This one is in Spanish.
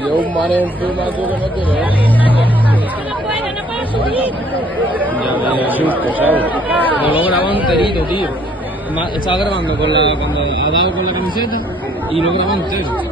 Yo un man encima tú que no quieres. No puedo subir. Ya me asusto, ¿sabes? No lo grababa enterito, tío. Estaba grabando cuando ha dado con la camiseta y lo grababa entero.